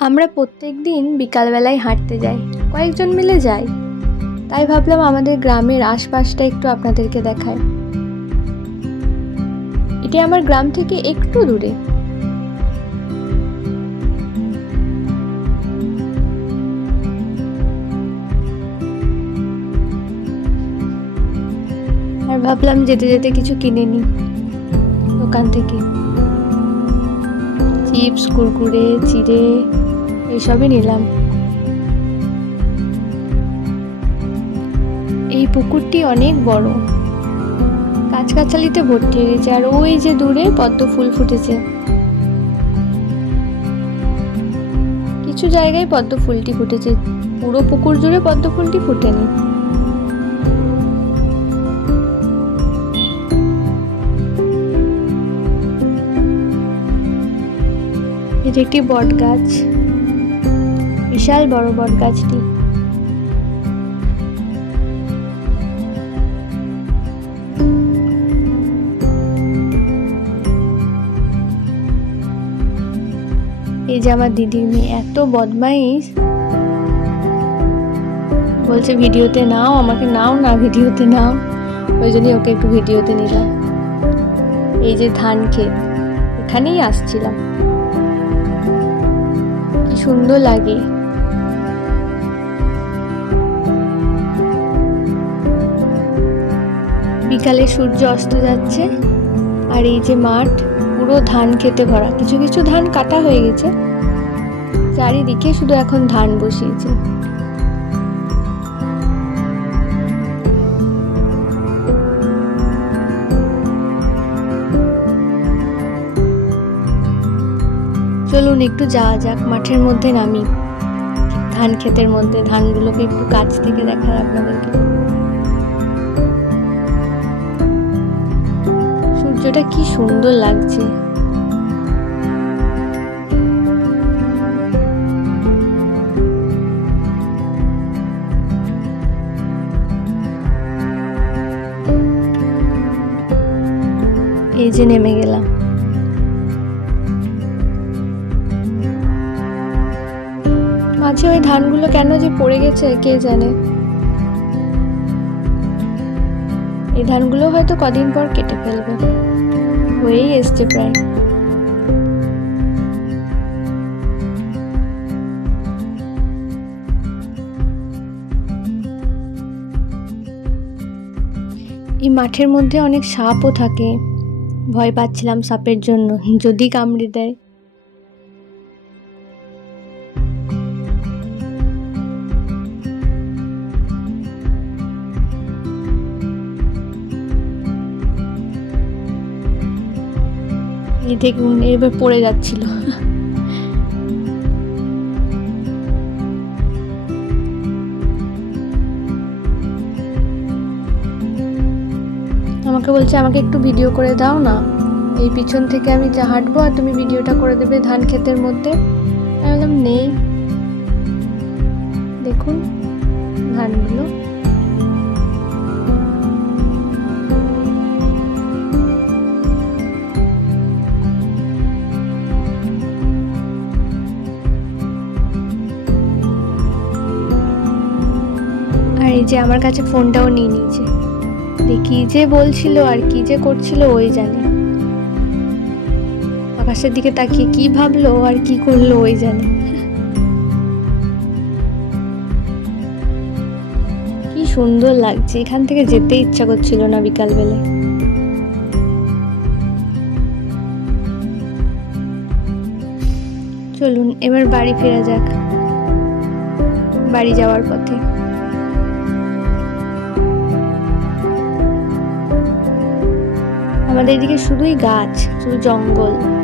আমরা প্রত্যেক দিন বিকালবেলায় হাঁটতে যাই, কয়েকজন মিলে যাই। তাই ভাবলাম আমাদের গ্রামের আশপাশটা একটু আপনাদেরকে দেখায় এটি আমার গ্রাম থেকে একটু দূরে। আর ভাবলাম যেতে যেতে কিছু কিনে নিই দোকান থেকে। চিপস, কুরকুরে, চিড়ে। এইসবই নিলাম। এই পুকুরটি অনেক বড়। গাছগাছালিতে ভর্তি হয়ে গেছে, আর ওই যে দূরে পদ্ম ফুল ফুটেছে। কিছু জায়গায় পদ্ম ফুলটি ফুটেছে, পুরো পুকুর জুড়ে পদ্ম ফুলটি ফুটেনি। এটি একটি বট গাছ বিশাল বড় বট গাছটি। এই যে আমার দিদির মেয়ে, এত বদমাইশ। বলছে, ভিডিওতে নাও, আমাকে নাও না, ভিডিওতে নাও। ওই জন্যই ওকে একটু ভিডিওতে নিলাম। এই যে ধান ক্ষেত, এখানেই আসছিলাম। কি সুন্দর লাগে। বিকালে সূর্য অস্ত যাচ্ছে, আর এই যে মাঠ, পুরো ধান খেতে ভরা। কিছু কিছু ধান কাটা হয়ে গেছে, চারিদিকে শুধু এখন ধান বসিয়েছে। চলুন একটু যাওয়া যাক, মাঠের মধ্যে নামি। ধান ক্ষেতের মধ্যে ধানগুলোকে একটু কাছ থেকে দেখার আপনাদেরকে। সূর্যটা কি সুন্দর লাগছে। এই যে নেমে গেলাম। মাঝে ওই ধানগুলো কেন যে পড়ে গেছে, কে জানে? এই ধানগুলো হয়তো কদিন পর কেটে ফেলবে। হয়েই এসছে প্রায়। এই মাঠের মধ্যে অনেক সাপও থাকে। ভয় পাচ্ছিলাম সাপের জন্য। যদি কামড়ে দেয়। এই দেখুন, এবার পড়ে যাচ্ছিল। আমাকে বলছে, আমাকে একটু ভিডিও করে দাও না। এই পিছন থেকে আমি যা হাঁটবো আর তুমি ভিডিওটা করে দেবে ধান ক্ষেতের মধ্যে। আমি বললাম, নেই। দেখুন, ধানগুলো আর এই যে আমার কাছে ফোনটাও নিয়ে নিয়েছে। কি যে বলছিল আর কি যে করছিল ওই জানে। আকাশের দিকে তাকিয়ে কি ভাবলো আর কি করল ওই জানে। কি সুন্দর লাগছে, এখান থেকে যেতে ইচ্ছা করছিল না বিকালবেলায়। চলুন, এবার বাড়ি ফেরা যাক। বাড়ি যাওয়ার পথে। আমাদের এদিকে শুধুই গাছ শুধু জঙ্গল।